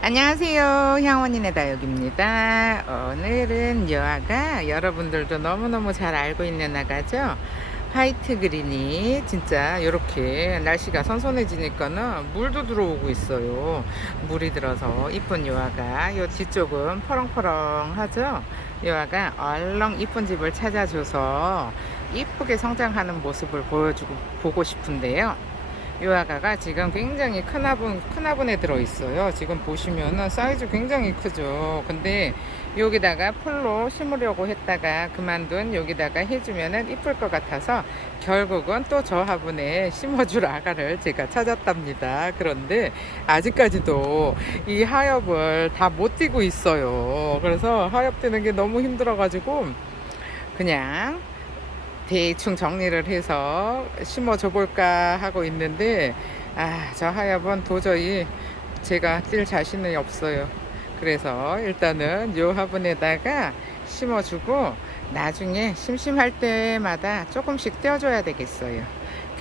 안녕하세요. 향원인의 다육입니다. 오늘은 이 아가 여러분들도 너무너무 잘 알고 있는 아가죠. 화이트 그린이 진짜 이렇게 날씨가 선선해지니까는 물도 들어오고 있어요. 물이 들어서 이쁜 이 아가 요 뒤쪽은 퍼렁퍼렁하죠. 이 아가 얼렁 이쁜 집을 찾아줘서 이쁘게 성장하는 모습을 보고 싶은데요. 요 아가가 지금 굉장히 큰 화분에 들어있어요. 지금 보시면은 사이즈 굉장히 크죠. 근데 여기다가 풀로 심으려고 했다가 그만둔 여기다가 해주면은 이쁠 것 같아서 결국은 또 저 화분에 심어줄 아가를 제가 찾았답니다. 그런데 아직까지도 이 하엽을 다 못 띄고 있어요. 그래서 하엽 띄는 게 너무 힘들어가지고 그냥 대충 정리를 해서 심어줘 볼까 하고 있는데 저 하엽은 도저히 제가 뛸 자신이 없어요. 그래서 일단은 요 화분에다가 심어주고 나중에 심심할 때마다 조금씩 떼어줘야 되겠어요.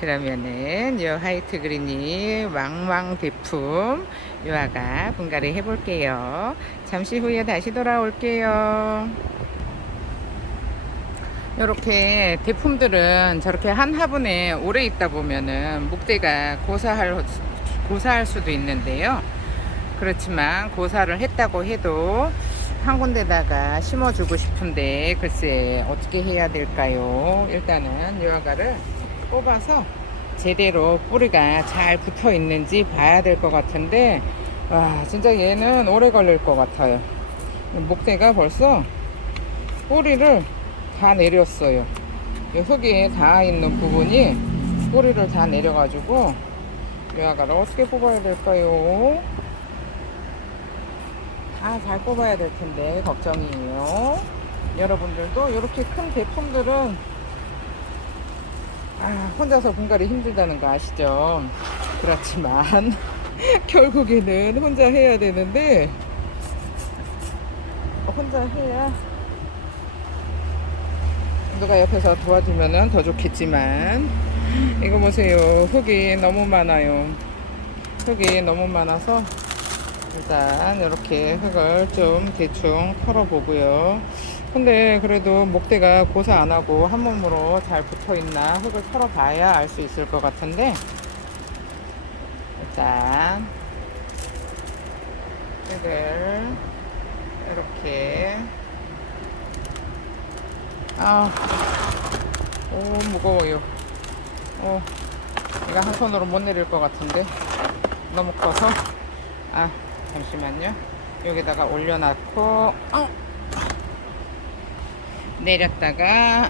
그러면은 요 화이트 그린이 왕왕 대품 요아가 분갈이 해볼게요. 잠시 후에 다시 돌아올게요. 이렇게 대품들은 저렇게 한 화분에 오래 있다 보면은 목대가 고사할 수도 있는데요. 그렇지만 고사를 했다고 해도 한 군데다가 심어주고 싶은데 글쎄 어떻게 해야 될까요? 일단은 요아가를 뽑아서 제대로 뿌리가 잘 붙어 있는지 봐야 될 것 같은데 와 진짜 얘는 오래 걸릴 것 같아요. 목대가 벌써 뿌리를 다 내렸어요. 흙이 닿아 있는 부분이 뿌리를 다 내려가지고 이 아가를 어떻게 뽑아야 될까요? 다 잘 뽑아야 될 텐데 걱정이에요. 여러분들도 이렇게 큰 제품들은 혼자서 분갈이 힘들다는 거 아시죠? 그렇지만 결국에는 혼자 해야 되는데 혼자 해야 누가 옆에서 도와주면 더 좋겠지만 이거 보세요. 흙이 너무 많아요. 흙이 너무 많아서 일단 이렇게 흙을 좀 대충 털어보고요. 근데 그래도 목대가 고사 안하고 한 몸으로 잘 붙어있나 흙을 털어봐야 알 수 있을 것 같은데 일단 흙을 이렇게 오 무거워요. 이거 한 손으로 못 내릴 것 같은데 너무 커서 잠시만요. 여기다가 올려놓고 내렸다가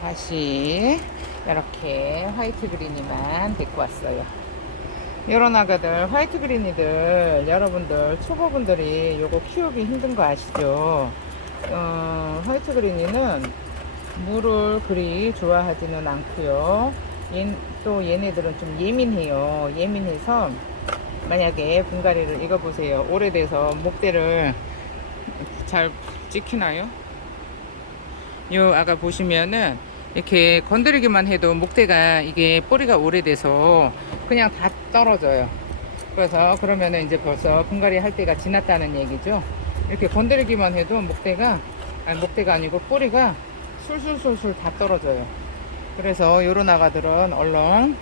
다시 이렇게 화이트 그린이만 데리고 왔어요. 요런 아가들 화이트 그린이들 여러분들 초보분들이 요거 키우기 힘든 거 아시죠? 화이트 그린이는 물을 그리 좋아하지는 않고요. 또 얘네들은 좀 예민해요. 예민해서 만약에 분갈이를 이거 보세요. 오래돼서 목대를 잘 찍히나요? 요 아가 보시면은 이렇게 건드리기만 해도 목대가 이게 뿌리가 오래돼서 그냥 다 떨어져요. 그래서 그러면은 이제 벌써 분갈이 할 때가 지났다는 얘기죠. 이렇게 건드리기만 해도 목대가 아니고 뿌리가 술술술술 다 떨어져요. 그래서 요런 아가들은 얼른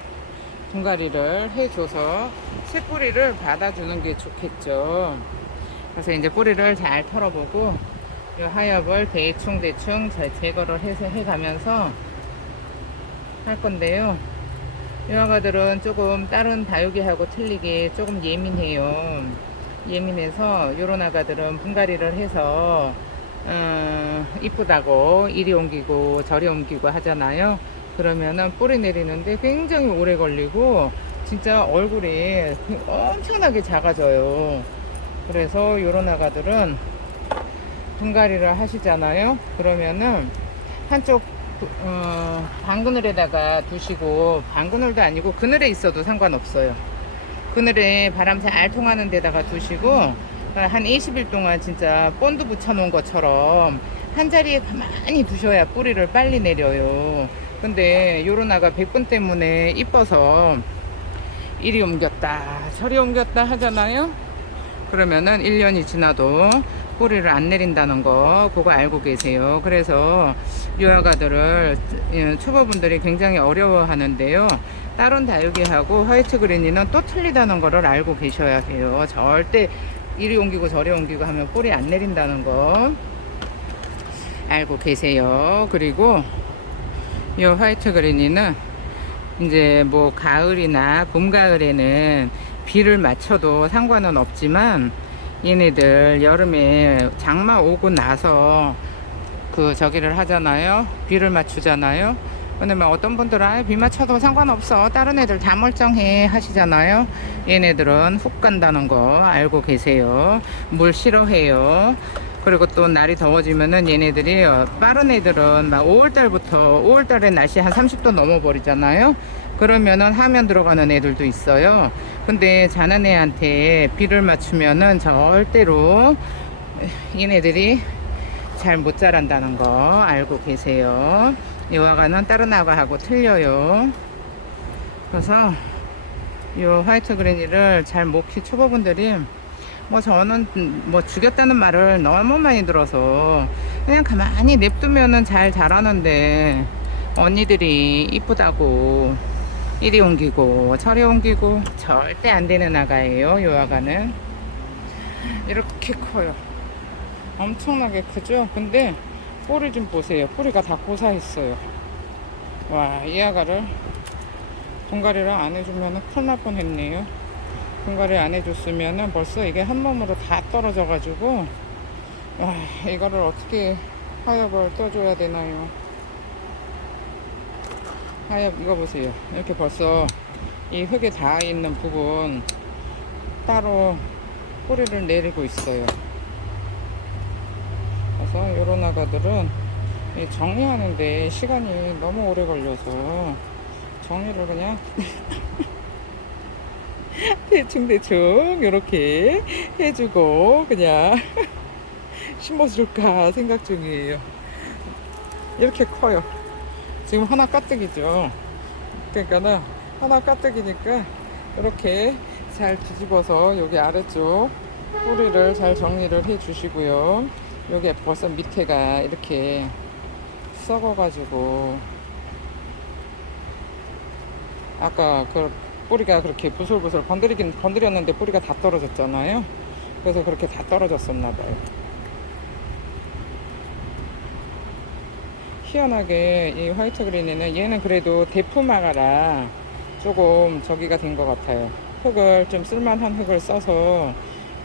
분갈이를 해줘서 새 뿌리를 받아주는 게 좋겠죠. 그래서 이제 뿌리를 잘 털어보고 이 하엽을 대충 잘 제거를 해서 해가면서 할 건데요. 이 아가들은 조금 다른 다육이하고 틀리게 조금 예민해요. 예민해서 요런 아가들은 분갈이를 해서 이쁘다고 이리 옮기고 저리 옮기고 하잖아요. 그러면은 뿌리 내리는데 굉장히 오래 걸리고 진짜 얼굴이 엄청나게 작아져요. 그래서 요런 아가들은 분갈이를 하시잖아요. 그러면은 한쪽 방그늘에다가 두시고 방그늘도 아니고 그늘에 있어도 상관없어요. 그늘에 바람 잘 통하는 데다가 두시고 한 20일 동안 진짜 본드 붙여 놓은 것처럼 한 자리에 가만히 두셔야 뿌리를 빨리 내려요. 근데 요로나가 백분 때문에 이뻐서 이리 옮겼다 저리 옮겼다 하잖아요. 그러면은 1년이 지나도 뿌리를 안 내린다는 거 그거 알고 계세요. 그래서 유아가들을 초보분들이 굉장히 어려워 하는데요. 다른 다육이하고 화이트 그린이는 또 틀리다는 거를 알고 계셔야 해요. 절대 이리 옮기고 저리 옮기고 하면 뿌리 안 내린다는 거 알고 계세요. 그리고 이 화이트 그린이는 이제 뭐 가을이나 봄 가을에는 비를 맞춰도 상관은 없지만 얘네들 여름에 장마 오고 나서 그 저기를 하잖아요. 비를 맞추잖아요. 근데 뭐 어떤 분들은 비 맞춰도 상관없어 다른 애들 다 멀쩡해 하시잖아요. 얘네들은 훅 간다는 거 알고 계세요. 물 싫어해요. 그리고 또 날이 더워지면은 얘네들이 빠른 애들은 막 5월달에 날씨 한 30도 넘어버리잖아요. 그러면은 하면 들어가는 애들도 있어요. 근데 자는 애한테 비를 맞추면은 절대로 얘네들이 잘 못 자란다는 거 알고 계세요. 이 아가는 다른 아가하고 틀려요. 그래서 이 화이트 그린이를 잘 못 키 초보분들이 뭐 저는 뭐 죽였다는 말을 너무 많이 들어서 그냥 가만히 냅두면은 잘 자라는데 언니들이 이쁘다고 이리 옮기고 저리 옮기고 절대 안 되는 아가예요. 이 아가는 이렇게 커요. 엄청나게 크죠. 근데 뿌리 좀 보세요. 뿌리가 다 고사했어요. 와, 이 아가를 분갈이를 안 해주면 큰일 날 뻔했네요. 분갈이 안 해줬으면 벌써 이게 한 몸으로 다 떨어져 가지고 와, 이거를 어떻게 하엽을 떠줘야 되나요? 하엽 이거 보세요. 이렇게 벌써 이 흙에 닿아 있는 부분 따로 뿌리를 내리고 있어요. 그래서 요런 아가들은 정리하는데 시간이 너무 오래 걸려서 정리를 그냥 대충 이렇게 해주고 그냥 심어줄까 생각 중이에요. 이렇게 커요. 지금 하나 까뜩이죠. 그러니까는 하나 까뜩이니까 이렇게 잘 뒤집어서 여기 아래쪽 뿌리를 잘 정리를 해 주시고요. 여기 벌써 밑에가 이렇게 썩어 가지고 아까 그 뿌리가 그렇게 부슬부슬 건드렸는데 뿌리가 다 떨어졌잖아요. 그래서 그렇게 다 떨어졌었나 봐요. 희한하게 이 화이트 그린에는 얘는 그래도 대품아가라 조금 저기가 된 것 같아요. 흙을 좀 쓸만한 흙을 써서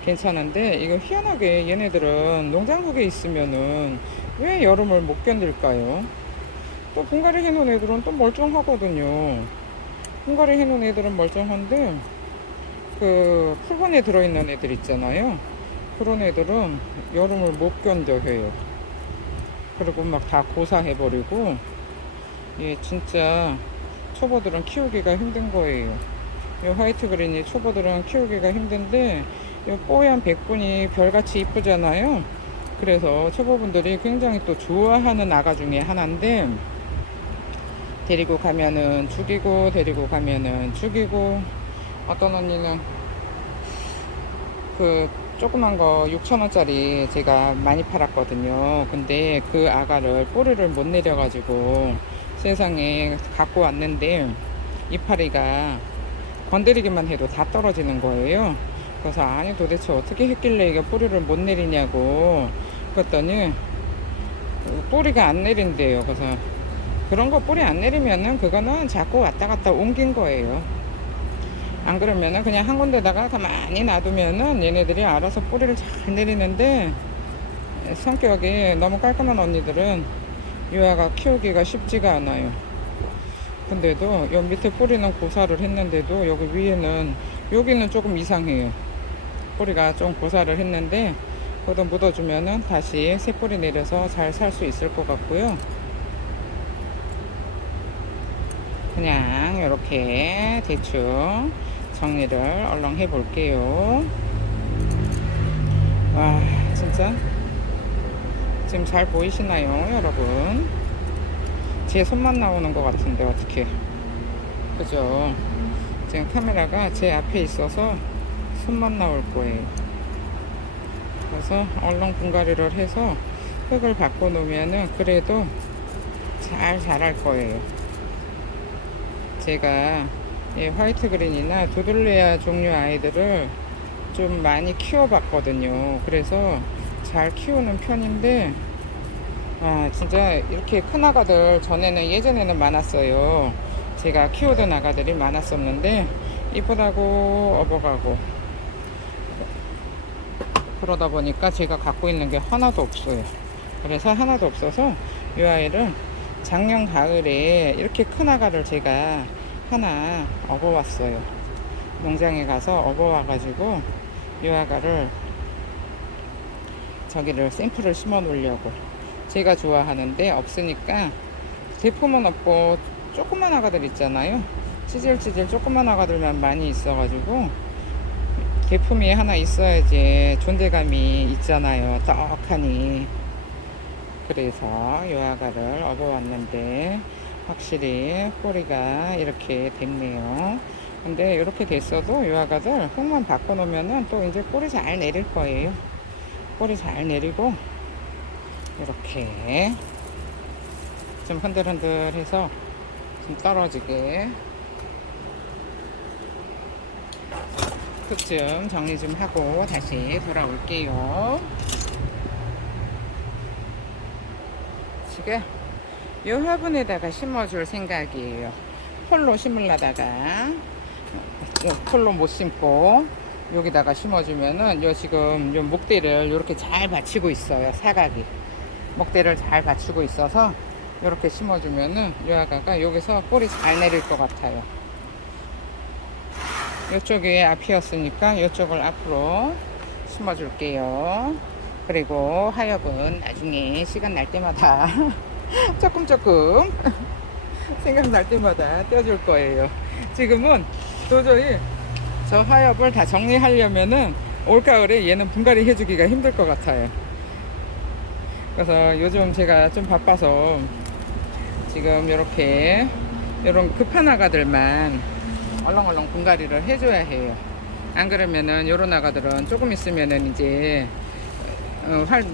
괜찮은데 이거 희한하게 얘네들은 농장흙에 있으면은 왜 여름을 못 견딜까요? 또 분갈이 해놓은 애들은 또 멀쩡하거든요. 분갈이 해놓은 애들은 멀쩡한데 그 풀분에 들어있는 애들 있잖아요. 그런 애들은 여름을 못 견뎌해요. 그리고 막 다 고사해버리고 예, 진짜 초보들은 키우기가 힘든 거예요. 이 화이트 그린이 초보들은 키우기가 힘든데 이 뽀얀 백분이 별같이 이쁘잖아요. 그래서 초보분들이 굉장히 또 좋아하는 아가 중에 하나인데 데리고 가면은 죽이고 데리고 가면은 죽이고 어떤 언니는 그 조그만 거 6,000원짜리 제가 많이 팔았거든요. 근데 그 아가를 뿌리를 못 내려가지고 세상에 갖고 왔는데 이파리가 건드리기만 해도 다 떨어지는 거예요. 그래서 아니 도대체 어떻게 했길래 이게 뿌리를 못 내리냐고 그랬더니 뿌리가 안 내린대요. 그래서 그런 거 뿌리 안 내리면은 그거는 자꾸 왔다 갔다 옮긴 거예요. 안 그러면은 그냥 한 군데다가 가만히 놔두면은 얘네들이 알아서 뿌리를 잘 내리는데 성격이 너무 깔끔한 언니들은 유아가 키우기가 쉽지가 않아요. 근데도 여 밑에 뿌리는 고사를 했는데도 여기 위에는 여기는 조금 이상해요. 뿌리가 좀 고사를 했는데 그것도 묻어주면은 다시 새 뿌리 내려서 잘 살 수 있을 것 같고요. 그냥 이렇게 대충 정리를 얼렁 해 볼게요. 와, 진짜 지금 잘 보이시나요, 여러분? 제 손만 나오는 것 같은데 어떻게? 그죠? 지금 카메라가 제 앞에 있어서 손만 나올 거예요. 그래서 얼렁 분갈이를 해서 흙을 바꿔 놓으면은 그래도 잘 자랄 거예요. 제가 화이트 그린이나 도들레아 종류 아이들을 좀 많이 키워봤거든요. 그래서 잘 키우는 편인데, 진짜 이렇게 큰 아가들 예전에는 많았어요. 제가 키우던 아가들이 많았었는데 이쁘다고 업어가고 그러다 보니까 제가 갖고 있는 게 하나도 없어요. 그래서 하나도 없어서 이 아이를 작년 가을에 이렇게 큰 아가를 제가 하나 업어왔어요. 농장에 가서 업어와가지고 이 아가를 저기를 샘플을 심어 놓으려고. 제가 좋아하는데 없으니까 대품은 없고 조그만 아가들 있잖아요. 찌질찌질 조그만 아가들만 많이 있어가지고 대품이 하나 있어야지 존재감이 있잖아요. 떡하니. 그래서 이 아가를 업어왔는데 확실히 꼬리가 이렇게 됐네요. 근데 이렇게 됐어도 이 아가들 흙만 바꿔놓으면은 또 이제 꼬리 잘 내릴 거예요. 꼬리 잘 내리고 이렇게 좀 흔들흔들해서 좀 떨어지게 흙 좀 정리 좀 하고 다시 돌아올게요. 지금 이 화분에다가 심어줄 생각이에요. 폴로 심으려다가 폴로 못 심고 여기다가 심어주면은 지금 요 목대를 이렇게 잘 받치고 있어요. 사각이 목대를 잘 받치고 있어서 이렇게 심어주면은 이 아가가 여기서 꼬리 잘 내릴 것 같아요. 이쪽이 앞이었으니까 이쪽을 앞으로 심어줄게요. 그리고 하엽은 나중에 시간 날 때마다 조금 생각날 때마다 떼어줄 거예요. 지금은 도저히 저 하엽을 다 정리하려면은 올가을에 얘는 분갈이 해주기가 힘들 것 같아요. 그래서 요즘 제가 좀 바빠서 지금 이렇게 이런 급한 아가들만 얼렁얼렁 분갈이를 해줘야 해요. 안 그러면은 요런 아가들은 조금 있으면은 이제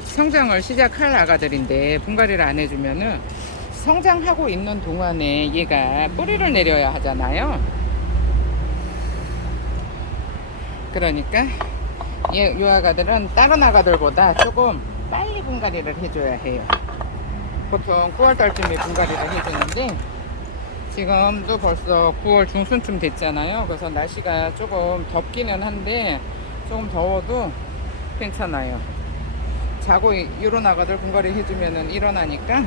성장을 시작할 아가들인데 분갈이를 안 해주면은 성장하고 있는 동안에 얘가 뿌리를 내려야 하잖아요. 그러니까 요 아가들은 다른 아가들보다 조금 빨리 분갈이를 해줘야 해요. 보통 9월달쯤에 분갈이를 해주는데 지금도 벌써 9월 중순쯤 됐잖아요. 그래서 날씨가 조금 덥기는 한데 조금 더워도 괜찮아요. 자고 이런 아가들 분갈이 해주면은 일어나니까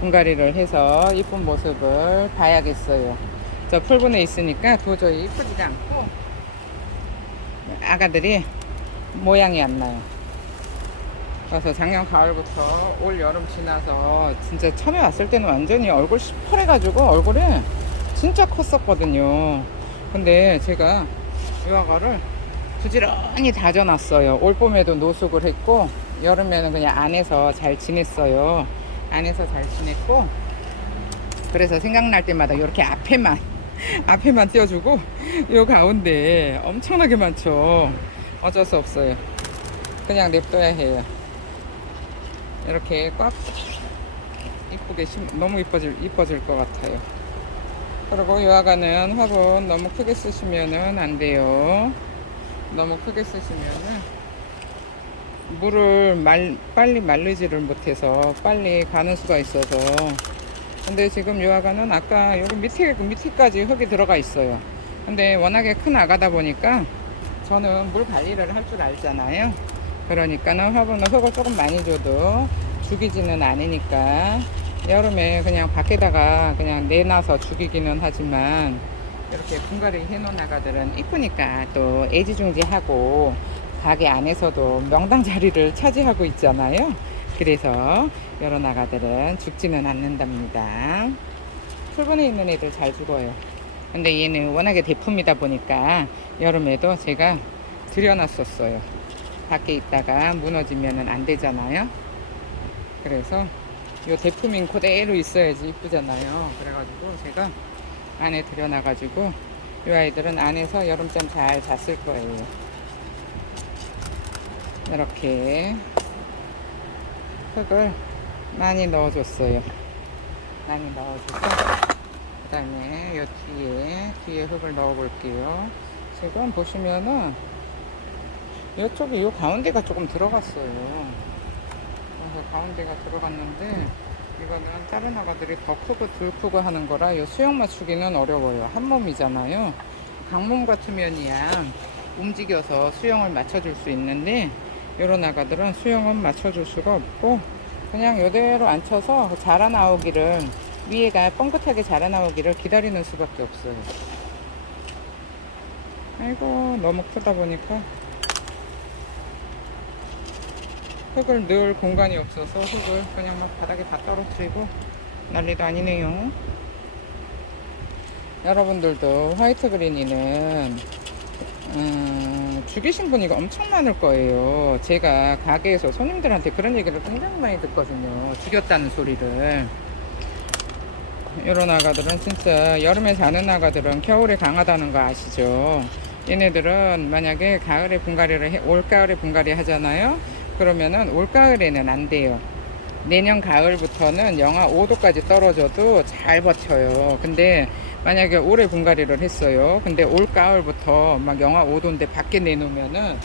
분갈이를 해서 이쁜 모습을 봐야겠어요. 저 풀분에 있으니까 도저히 이쁘지가 않고 아가들이 모양이 안 나요. 그래서 작년 가을부터 올 여름 지나서 진짜 처음에 왔을 때는 완전히 얼굴 시퍼래가지고 얼굴에 진짜 컸었거든요. 근데 제가 이 아가를 부지런히 다져놨어요. 올 봄에도 노숙을 했고 여름에는 그냥 안에서 잘 지냈어요. 안에서 잘 지냈고 그래서 생각날 때마다 이렇게 앞에만 띄워주고 요 가운데 엄청나게 많죠. 어쩔 수 없어요. 그냥 냅둬야 해요. 이렇게 꽉 이쁘게 너무 이뻐질 것 같아요. 그리고 이 아가는 화분 너무 크게 쓰시면은 안 돼요. 너무 크게 쓰시면은 물을 빨리 마르지를 못해서 빨리 가는 수가 있어서. 근데 지금 이 아가는 아까 여기 밑에까지 흙이 들어가 있어요. 근데 워낙에 큰 아가다 보니까 저는 물 관리를 할 줄 알잖아요. 그러니까는 화분은 흙을 조금 많이 줘도 죽이지는 않으니까 여름에 그냥 밖에다가 그냥 내놔서 죽이기는 하지만 이렇게 분갈이 해놓은 아가들은 이쁘니까 또 애지중지하고 가게 안에서도 명당 자리를 차지하고 있잖아요. 그래서 이런 아가들은 죽지는 않는답니다. 풀분에 있는 애들 잘 죽어요. 근데 얘는 워낙에 대품이다 보니까 여름에도 제가 들여놨었어요. 밖에 있다가 무너지면 안 되잖아요. 그래서 요 대품인 그대로 있어야지 이쁘잖아요. 그래가지고 제가 안에 들여놔가지고 이 아이들은 안에서 여름잠 잘 잤을 거예요. 이렇게 흙을 많이 넣어줬어요. 많이 넣어주고 그 다음에 요 뒤에 흙을 넣어 볼게요. 지금 보시면은 이쪽에 요 가운데가 조금 들어갔어요. 그래서 가운데가 들어갔는데 이거는 다른 아가들이 더 크고 덜 크고 하는 거라 요 수영 맞추기는 어려워요. 한 몸이잖아요. 강몸 같으면이야 움직여서 수영을 맞춰줄 수 있는데 요런 아가들은 수영은 맞춰줄 수가 없고 그냥 요대로 앉혀서 자라나오기를 위에가 뻥긋하게 자라나오기를 기다리는 수밖에 없어요. 아이고 너무 크다 보니까 흙을 넣을 공간이 없어서 흙을 그냥 막 바닥에 다 떨어뜨리고 난리도 아니네요. 여러분들도 화이트 그린이는 죽이신 분이 엄청 많을 거예요. 제가 가게에서 손님들한테 그런 얘기를 굉장히 많이 듣거든요. 죽였다는 소리를. 이런 아가들은 진짜 여름에 자는 아가들은 겨울에 강하다는 거 아시죠? 얘네들은 만약에 가을에 분갈이를 올가을에 분갈이 하잖아요. 그러면은 올가을에는 안 돼요. 내년 가을부터는 영하 5도까지 떨어져도 잘 버텨요. 근데 만약에 올해 분갈이를 했어요. 근데 올가을부터 막 영하 5도인데 밖에 내놓으면은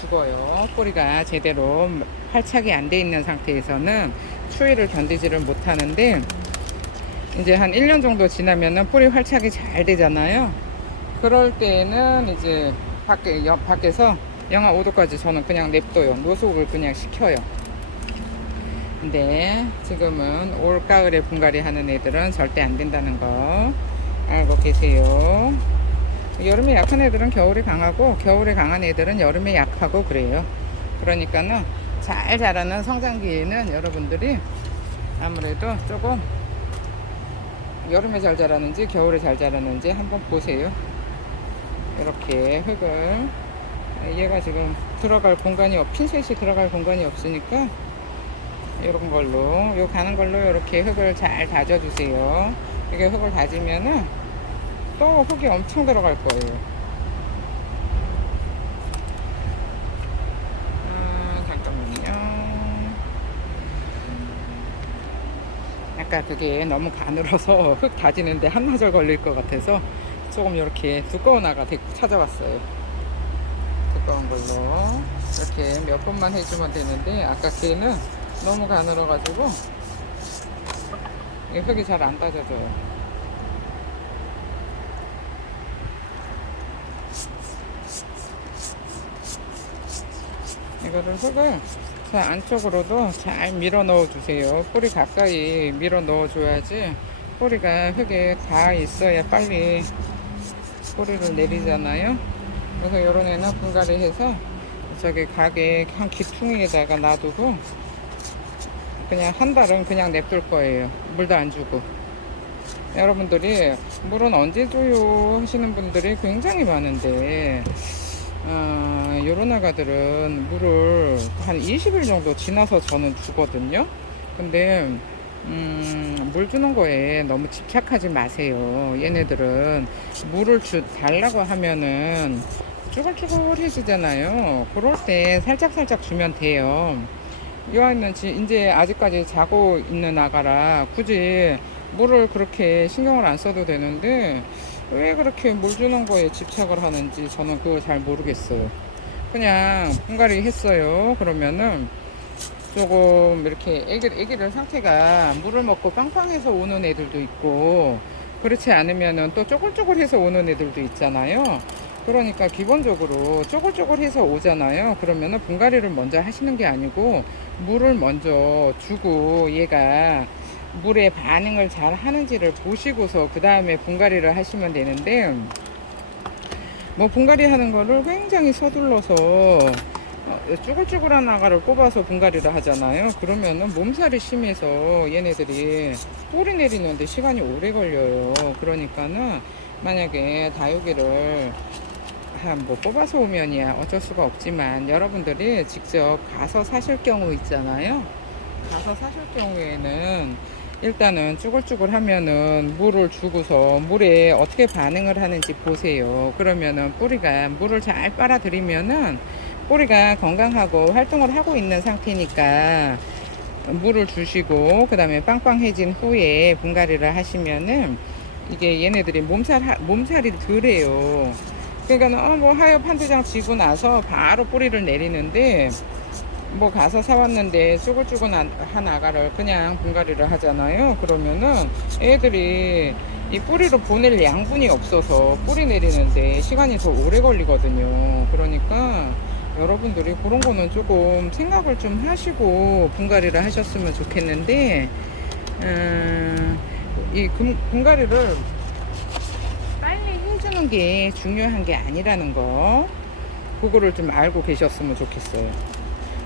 죽어요. 뿌리가 제대로 활착이 안 돼 있는 상태에서는 추위를 견디지를 못하는데 이제 한 1년 정도 지나면은 뿌리 활착이 잘 되잖아요. 그럴 때에는 이제 밖에서 영하 5도까지 저는 그냥 냅둬요. 노숙을 그냥 시켜요. 근데 지금은 올가을에 분갈이 하는 애들은 절대 안 된다는 거 알고 계세요. 여름에 약한 애들은 겨울에 강하고 겨울에 강한 애들은 여름에 약하고 그래요. 그러니까는 잘 자라는 성장기에는 여러분들이 아무래도 조금 여름에 잘 자라는지 겨울에 잘 자라는지 한번 보세요. 이렇게 흙을 얘가 지금 들어갈 공간이 핀셋이 들어갈 공간이 없으니까 이런 걸로 요 가는 걸로 이렇게 흙을 잘 다져 주세요. 이게 흙을 다지면은 또 흙이 엄청 들어갈 거예요. 잠깐만요. 아까 그게 너무 가늘어서 흙 다지는데 한나절 걸릴 것 같아서 조금 이렇게 두꺼운 아가 찾아왔어요. 두꺼운 걸로 이렇게 몇 번만 해주면 되는데 아까 걔는 너무 가늘어 가지고 흙이 잘 안 다져져요. 이거를 흙을 안쪽으로도 잘 밀어 넣어 주세요. 뿌리 가까이 밀어 넣어 줘야지 뿌리가 흙에 닿아 있어야 빨리 뿌리를 내리잖아요. 그래서 요런 애는 분갈이 해서 저기 가게 한 기퉁이에다가 놔두고 그냥 한 달은 그냥 냅둘 거예요. 물도 안 주고. 여러분들이 물은 언제 줘요 하시는 분들이 굉장히 많은데 요런 아가들은 물을 한 20일 정도 지나서 저는 주거든요. 근데 물 주는 거에 너무 집착하지 마세요. 얘네들은 물을 달라고 하면은 쭈글쭈글해지잖아요. 그럴 때 살짝살짝 주면 돼요. 이 아이는 이제 아직까지 자고 있는 아가라 굳이 물을 그렇게 신경을 안 써도 되는데 왜 그렇게 물 주는 거에 집착을 하는지 저는 그걸 잘 모르겠어요. 그냥 분갈이 했어요. 그러면은 조금 이렇게 애기들 상태가 물을 먹고 빵빵해서 오는 애들도 있고 그렇지 않으면은 또 쪼글쪼글해서 오는 애들도 있잖아요. 그러니까 기본적으로 쪼글쪼글해서 오잖아요. 그러면은 분갈이를 먼저 하시는 게 아니고 물을 먼저 주고 얘가 물에 반응을 잘 하는지를 보시고서 그 다음에 분갈이를 하시면 되는데 뭐 분갈이 하는 거를 굉장히 서둘러서 쭈글쭈글한 아가를 뽑아서 분갈이를 하잖아요. 그러면은 몸살이 심해서 얘네들이 뿌리 내리는데 시간이 오래 걸려요. 그러니까는 만약에 다육이를 뭐 뽑아서 오면이야 어쩔 수가 없지만 여러분들이 직접 가서 사실 경우 있잖아요. 가서 사실 경우에는 일단은 쭈글쭈글 하면은 물을 주고서 물에 어떻게 반응을 하는지 보세요. 그러면은 뿌리가 물을 잘 빨아들이면은 뿌리가 건강하고 활동을 하고 있는 상태니까 물을 주시고 그 다음에 빵빵해진 후에 분갈이를 하시면은 이게 얘네들이 몸살이 덜해요. 그러니까 뭐 하엽 한두 장 지고 나서 바로 뿌리를 내리는데 뭐 가서 사왔는데 쭈글쭈글한 아가를 그냥 분갈이를 하잖아요. 그러면은 애들이 이 뿌리로 보낼 양분이 없어서 뿌리 내리는데 시간이 더 오래 걸리거든요. 그러니까 여러분들이 그런 거는 조금 생각을 좀 하시고 분갈이를 하셨으면 좋겠는데, 이 분갈이를 빨리 해주는 게 중요한 게 아니라는 거, 그거를 좀 알고 계셨으면 좋겠어요.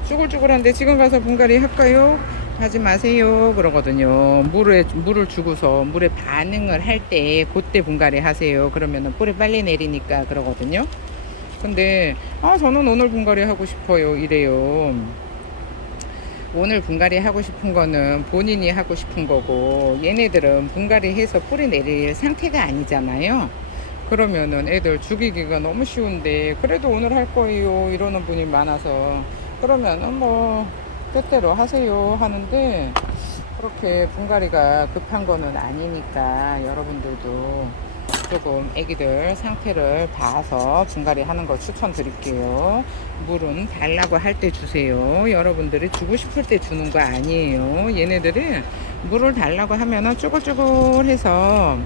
쭈글쭈글한데 지금 가서 분갈이 할까요? 하지 마세요 그러거든요. 물을 주고서 물에 반응을 할 때 그때 분갈이 하세요. 그러면은 뿌리 빨리 내리니까 그러거든요. 근데 저는 오늘 분갈이 하고 싶어요 이래요. 오늘 분갈이 하고 싶은 거는 본인이 하고 싶은 거고, 얘네들은 분갈이 해서 뿌리 내릴 상태가 아니잖아요. 그러면은 애들 죽이기가 너무 쉬운데 그래도 오늘 할 거예요 이러는 분이 많아서, 그러면은 뭐 때때로 하세요 하는데, 그렇게 분갈이가 급한 거는 아니니까 여러분들도 조금 애기들 상태를 봐서 분갈이 하는 거 추천드릴게요. 물은 달라고 할 때 주세요. 여러분들이 주고 싶을 때 주는 거 아니에요. 얘네들이 물을 달라고 하면은 쭈글쭈글해서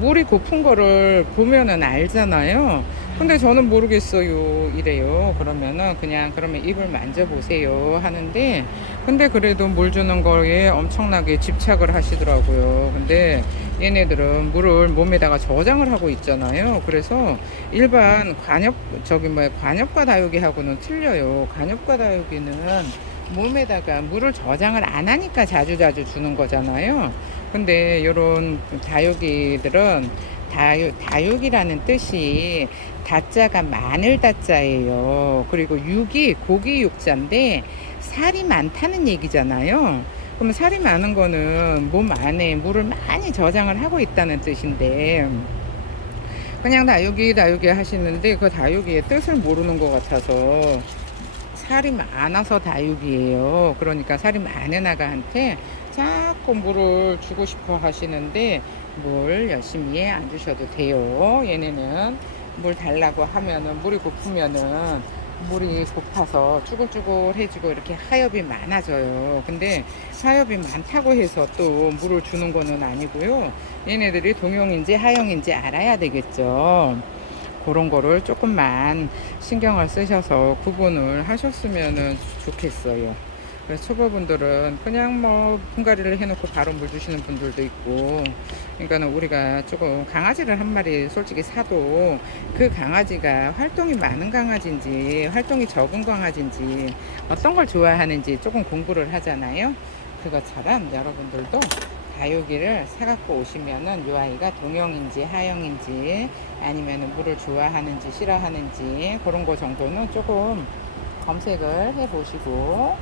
물이 고픈 거를 보면은 알잖아요. 근데 저는 모르겠어요 이래요. 그러면은 그냥 그러면 입을 만져보세요 하는데, 근데 그래도 물 주는 거에 엄청나게 집착을 하시더라고요. 근데 얘네들은 물을 몸에다가 저장을 하고 있잖아요. 그래서 일반 관엽과 다육이하고는 틀려요. 관엽과 다육이는 몸에다가 물을 저장을 안 하니까 자주자주 주는 거잖아요. 근데 요런 다육이들은 다육이라는 뜻이 다자가 마늘 다자예요. 그리고 육이 고기 육자인데 살이 많다는 얘기잖아요. 그럼 살이 많은 거는 몸 안에 물을 많이 저장을 하고 있다는 뜻인데, 그냥 다육이 하시는데 그 다육이의 뜻을 모르는 것 같아서, 살이 많아서 다육이에요. 그러니까 살이 많은 아가한테 자꾸 물을 주고 싶어 하시는데 물 열심히 안 주셔도 돼요. 얘네는 물 달라고 하면은 물이 고파서 쭈글쭈글해지고 이렇게 하엽이 많아져요. 근데 하엽이 많다고 해서 또 물을 주는 거는 아니고요. 얘네들이 동용인지 하용인지 알아야 되겠죠. 그런 거를 조금만 신경을 쓰셔서 구분을 하셨으면 좋겠어요. 그래서 초보분들은 그냥 뭐 분갈이를 해놓고 바로 물 주시는 분들도 있고, 그러니까는 우리가 조금 강아지를 한 마리 솔직히 사도 그 강아지가 활동이 많은 강아지인지 활동이 적은 강아지인지 어떤 걸 좋아하는지 조금 공부를 하잖아요. 그것처럼 여러분들도 다육이를 사갖고 오시면은 요 아이가 동형인지 하형인지 아니면 물을 좋아하는지 싫어하는지 그런 거 정도는 조금 검색을 해 보시고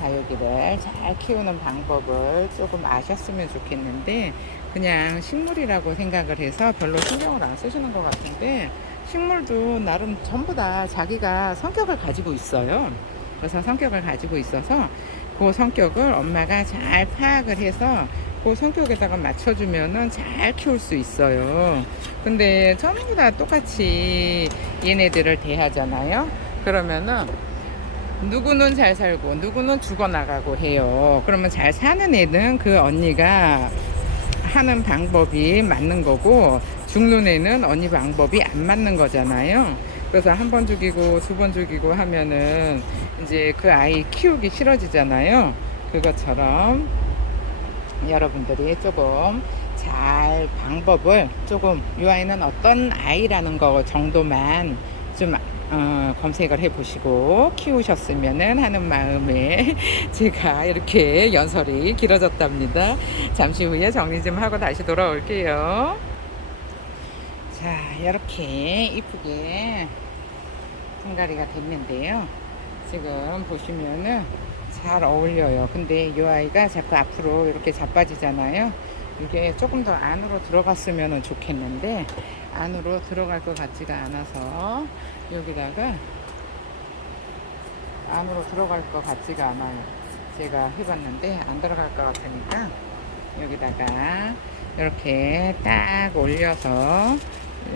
다육이를 잘 키우는 방법을 조금 아셨으면 좋겠는데, 그냥 식물이라고 생각을 해서 별로 신경을 안 쓰시는 것 같은데, 식물도 나름 전부 다 자기가 성격을 가지고 있어요. 그래서 성격을 가지고 있어서 그 성격을 엄마가 잘 파악을 해서 그 성격에다가 맞춰주면은 잘 키울 수 있어요. 근데 전부 다 똑같이 얘네들을 대하잖아요. 그러면은 누구는 잘 살고 누구는 죽어나가고 해요. 그러면 잘 사는 애는 그 언니가 하는 방법이 맞는 거고, 죽는 애는 언니 방법이 안 맞는 거잖아요. 그래서 한 번 죽이고 두 번 죽이고 하면은 이제 그 아이 키우기 싫어지잖아요. 그것처럼 여러분들이 조금 잘 방법을 조금, 이 아이는 어떤 아이라는 거 정도만 좀 검색을 해 보시고 키우셨으면 하는 마음에 제가 이렇게 연설이 길어졌답니다. 잠시 후에 정리 좀 하고 다시 돌아올게요. 자, 이렇게 이쁘게 분갈이가 됐는데요. 지금 보시면은 잘 어울려요. 근데 이 아이가 자꾸 앞으로 이렇게 자빠지잖아요. 이게 조금 더 안으로 들어갔으면 좋겠는데 안으로 들어갈 것 같지가 않아서 여기다가 안으로 들어갈 것 같지가 않아요. 제가 해봤는데 안 들어갈 것 같으니까 여기다가 이렇게 딱 올려서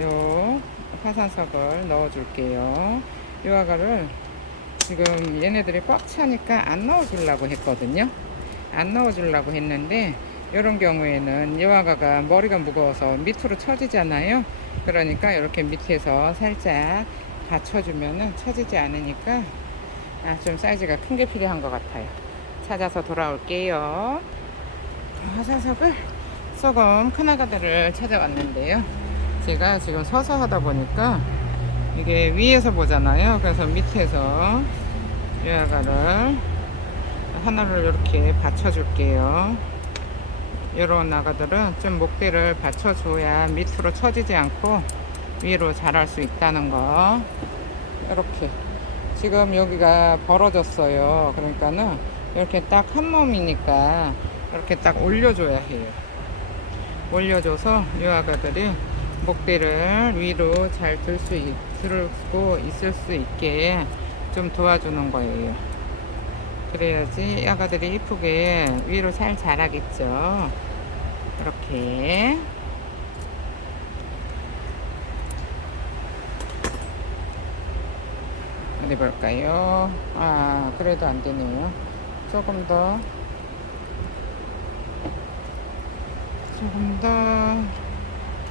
요 화산석을 넣어 줄게요. 요 아가를 지금 얘네들이 꽉 차니까 안 넣어 주려고 했거든요. 안 넣어 주려고 했는데 이런 경우에는 이 아가가 머리가 무거워서 밑으로 처지잖아요. 그러니까 이렇게 밑에서 살짝 받쳐주면은 처지지 않으니까 좀 사이즈가 큰 게 필요한 것 같아요. 찾아서 돌아올게요. 화산석을 조금 큰 아가들을 찾아왔는데요. 제가 지금 서서 하다 보니까 이게 위에서 보잖아요. 그래서 밑에서 이 아가를 하나를 이렇게 받쳐줄게요. 이런 아가들은 좀 목대를 받쳐줘야 밑으로 처지지 않고 위로 자랄 수 있다는 거. 이렇게 지금 여기가 벌어졌어요. 그러니까는 이렇게 딱 한 몸이니까 이렇게 딱 올려줘야 해요. 올려줘서 이 아가들이 목대를 위로 잘 들고 있을 수 있게 좀 도와주는 거예요. 그래야지 이 아가들이 이쁘게 위로 잘 자라겠죠. 이렇게 어디 볼까요? 그래도 안 되네요. 조금 더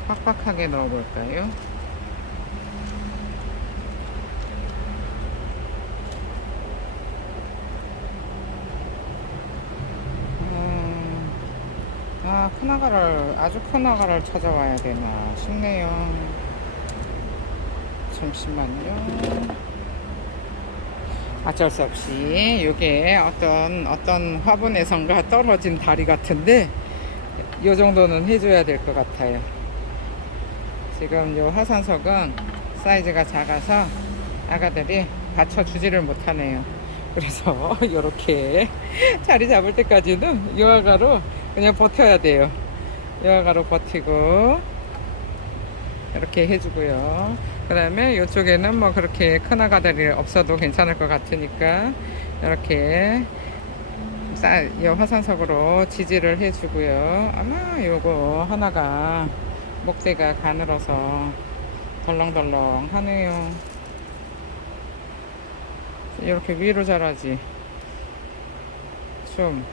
빡빡하게 넣어 볼까요? 큰 아가를, 아주 큰 아가를 찾아와야 되나 싶네요. 잠시만요. 어쩔 수 없이 이게 어떤 화분에선가 떨어진 다리 같은데 이 정도는 해줘야 될 것 같아요. 지금 이 화산석은 사이즈가 작아서 아가들이 받쳐주지를 못하네요. 그래서 이렇게 자리 잡을 때까지는 이 아가로 그냥 버텨야 돼요. 이 아가로 버티고 이렇게 해주고요. 그 다음에 이쪽에는 뭐 그렇게 큰 아가들이 없어도 괜찮을 것 같으니까 이렇게 이 화산석으로 지지를 해주고요. 아마 요거 하나가 목대가 가늘어서 덜렁덜렁 하네요. 이렇게 위로 자라지. 좀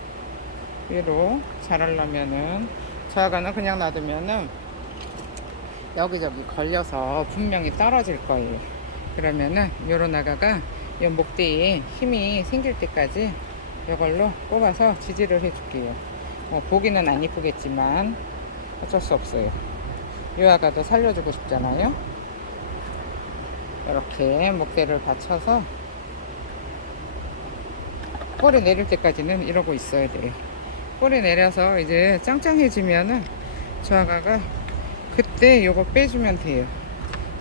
위로 자라려면은 저 아가는 그냥 놔두면은 여기저기 걸려서 분명히 떨어질 거예요. 그러면은 요런 아가가 이 목대에 힘이 생길 때까지 이걸로 뽑아서 지지를 해줄게요. 보기는 안 이쁘겠지만 어쩔 수 없어요. 이 아가도 살려주고 싶잖아요. 이렇게 목대를 받쳐서 뿌리 내릴 때까지는 이러고 있어야 돼요. 뿌리 내려서 이제 짱짱해지면은 저 아가가 그때 요거 빼주면 돼요.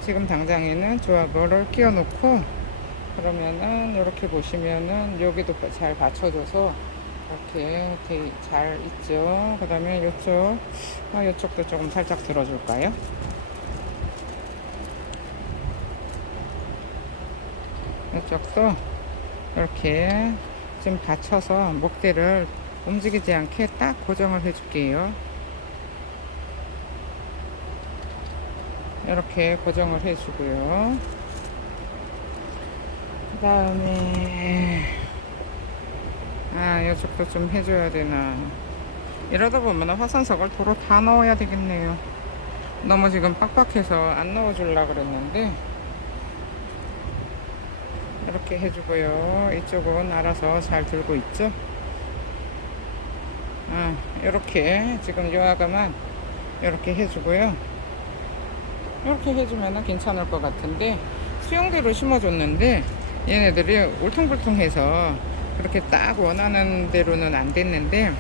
지금 당장에는 조합을 끼워 놓고 그러면은 이렇게 보시면은 여기도 잘 받쳐줘서 이렇게 잘 있죠. 그 다음에 이쪽도 조금 살짝 들어줄까요? 이쪽도 이렇게 좀 받쳐서 목대를 움직이지 않게 딱 고정을 해줄게요. 이렇게 고정을 해주고요. 그 다음에 이쪽도 좀 해줘야 되나. 이러다 보면 화산석을 도로 다 넣어야 되겠네요. 너무 지금 빡빡해서 안 넣어주려고 그랬는데 이렇게 해주고요. 이쪽은 알아서 잘 들고 있죠. 이렇게 지금 요 아가만 이렇게 해주고요. 이렇게 해주면 괜찮을 것 같은데 수영대로 심어줬는데 얘네들이 울퉁불퉁해서 그렇게 딱 원하는 대로는 안 됐는데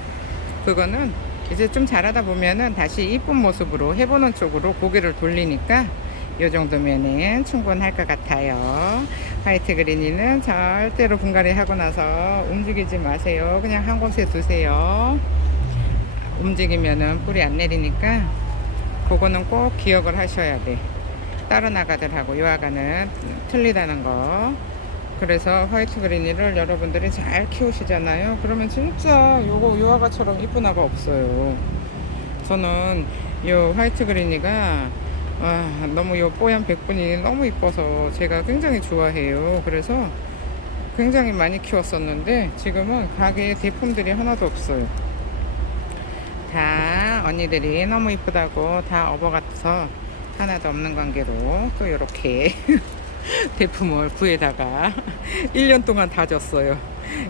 그거는 이제 좀 자라다 보면은 다시 이쁜 모습으로 해보는 쪽으로 고개를 돌리니까 요 정도면은 충분할 것 같아요. 화이트 그린이는 절대로 분갈이 하고 나서 움직이지 마세요. 그냥 한 곳에 두세요. 움직이면은 뿌리 안 내리니까 그거는 꼭 기억을 하셔야 돼. 다른 아가들하고 요 아가는 틀리다는 거. 그래서 화이트 그린이를 여러분들이 잘 키우시잖아요. 그러면 진짜 요거 요 아가처럼 이쁜 아가 없어요. 저는 요 화이트 그린이가 너무 요 뽀얀 백분이 너무 이뻐서 제가 굉장히 좋아해요. 그래서 굉장히 많이 키웠었는데 지금은 가게에 대품들이 하나도 없어요. 다 언니들이 너무 이쁘다고 다 업어가서 하나도 없는 관계로 또 이렇게 대품을 구해다가 1년 동안 다졌어요.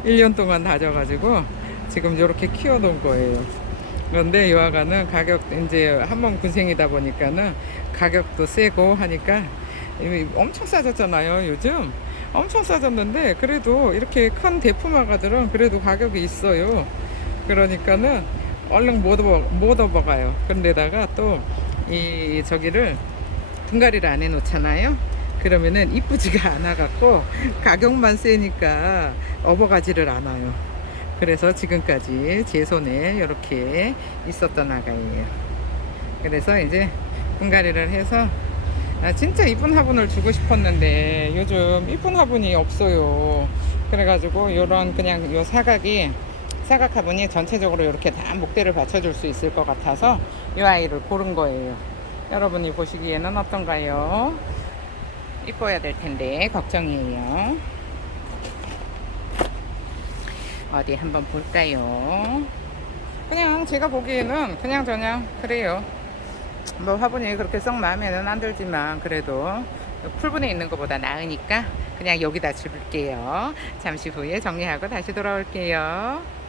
1년 동안 다져가지고 지금 이렇게 키워놓은 거예요. 그런데 이 화가는 가격 이제 한번 군생이다 보니까는 가격도 세고 하니까 엄청 싸졌잖아요. 요즘 엄청 싸졌는데 그래도 이렇게 큰 대품 화가들은 그래도 가격이 있어요. 그러니까는 얼른 못 업어가요. 그런데다가 또 이 저기를 분갈이를 안 해놓잖아요. 그러면은 이쁘지가 않아 갖고 가격만 세니까 업어가지를 않아요. 그래서 지금까지 제 손에 이렇게 있었던 아가예요. 그래서 이제 분갈이를 해서 진짜 이쁜 화분을 주고 싶었는데 요즘 이쁜 화분이 없어요. 그래가지고 요런 그냥 요 사각 화분이 전체적으로 이렇게 다 목대를 받쳐줄 수 있을 것 같아서 이 아이를 고른 거예요. 여러분이 보시기에는 어떤가요? 이뻐야 될 텐데 걱정이에요. 어디 한번 볼까요? 그냥 제가 보기에는 그냥 그래요. 뭐 화분이 그렇게 썩 마음에는 안 들지만 그래도 풀분에 있는 것보다 나으니까 그냥 여기다 줄게요. 잠시 후에 정리하고 다시 돌아올게요.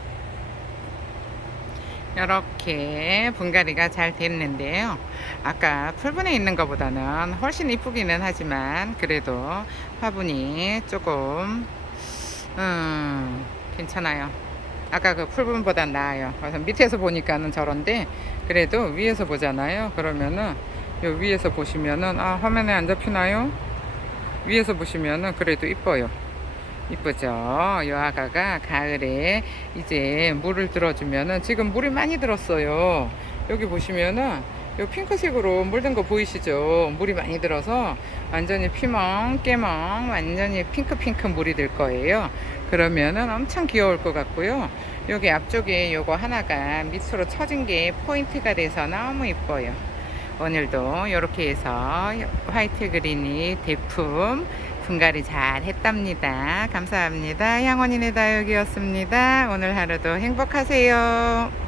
이렇게 분갈이가 잘 됐는데요. 아까 풀분에 있는 것보다는 훨씬 이쁘기는 하지만 그래도 화분이 조금 괜찮아요. 아까 그 풀분보단 나아요. 그래서 밑에서 보니까는 저런데 그래도 위에서 보잖아요. 그러면은 요 위에서 보시면은 화면에 안 잡히나요? 위에서 보시면은 그래도 이뻐요. 이쁘죠? 요 아가가 가을에 이제 물을 들어주면은 지금 물이 많이 들었어요. 여기 보시면은 요 핑크색으로 물든 거 보이시죠? 물이 많이 들어서 완전히 피멍 깨멍 완전히 핑크 물이 될 거예요. 그러면은 엄청 귀여울 것 같고요. 여기 앞쪽에 요거 하나가 밑으로 처진 게 포인트가 돼서 너무 이뻐요. 오늘도 이렇게 해서 화이트 그린이 대품 분갈이 잘 했답니다. 감사합니다. 향원인의 다육이었습니다. 오늘 하루도 행복하세요.